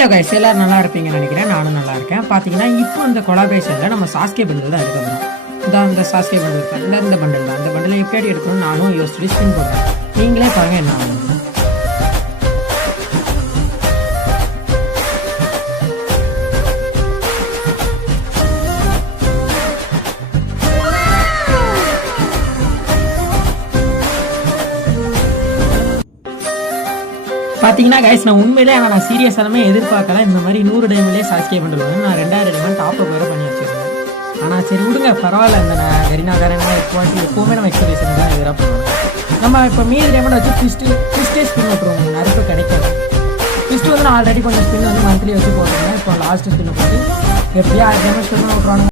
Hello guys, எல்லாரும் நல்லா இருப்பீங்கன்னு நினைக்கிறேன். நானும் நல்லா இருக்கேன். பார்த்தீங்கன்னா இப்போ இந்த கொலாபரேஷனில் நம்ம சாஸ்கே பண்டில் தான் எடுக்க போகிறோம். இதான் இந்த சாஸ்கே பண்டில் இந்த பண்டில் தான். இந்த பண்டில் எப்படி எடுக்கணும்னு நானும் யோசிச்சுட்டு ஸ்பின் போடுறேன். நீங்களே பாருங்கள் என்ன ஆகும். பார்த்தீங்கன்னா கைஸ், நான் உண்மையிலே நான் சீரியஸாலுமே எதிர்பார்க்கல இந்த மாதிரி 100 டைம்லேயே சாஸ்கே பண்ணுவேன். நான் 2000 டைம் டாப் வேறு பண்ணி வச்சுருந்தேன். ஆனால் சரி விடுங்க, பரவாயில்ல. இந்த வெறினாக்காரங்க எப்போவுமே நம்ம எக்ஸ்பெக்டேஷன் தான் எதிராக பண்ணுவோம். நம்ம இப்போ மீதி டைமண்ட் வச்சு ஃபிஸ்டே ஸ்பின் விட்டுருவோம். நிறைய கிடைக்காது. ஃபிஸ்ட்டு வந்து நான் ஆல்ரெடி கொஞ்சம் ஸ்பின் வந்து மந்த்லி வச்சு போடுறேன். இப்போ லாஸ்ட்டு ஸ்பின்னை போட்டு எப்படியா 6 டைமண்ட் ஸ்பின் விட்ருவாங்க.